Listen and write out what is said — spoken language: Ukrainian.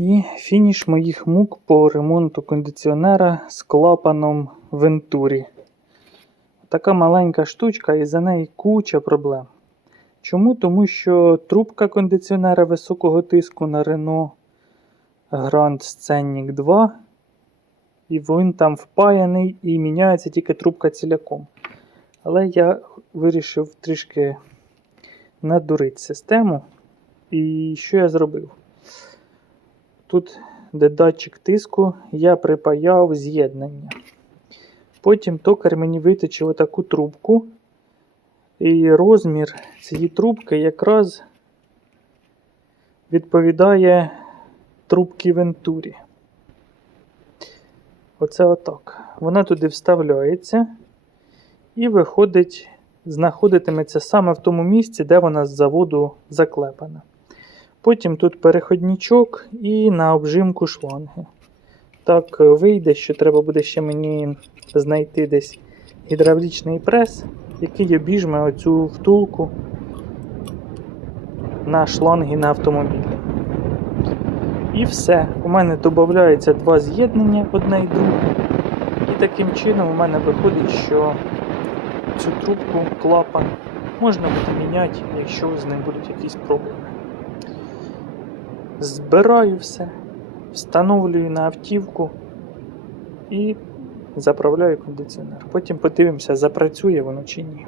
І фініш моїх мук по ремонту кондиціонера з клапаном Venturi. Така маленька штучка, і за неї куча проблем. Чому? Тому що трубка кондиціонера високого тиску на Renault Grand Scenic 2. І він там впаяний і міняється тільки трубка ціляком. Але я вирішив трішки надурити систему. І що я зробив? Тут, де датчик тиску, я припаяв з'єднання. Потім токар мені виточив отаку трубку. І розмір цієї трубки якраз відповідає трубки Вентурі. Оце отак. Вона туди вставляється і виходить, знаходитиметься саме в тому місці, де вона з заводу заклепана. Потім тут переходничок і на обжимку шланги. Так вийде, що треба буде ще мені знайти десь гідравлічний прес, який обіжме оцю втулку на шланги на автомобілі. І все. У мене додається два з'єднання одне і друге. І таким чином у мене виходить, що цю трубку, клапан можна буде міняти, якщо з ним будуть якісь проблеми. Збираю все, встановлюю на автівку і заправляю кондиціонер. Потім подивимося, запрацює воно чи ні.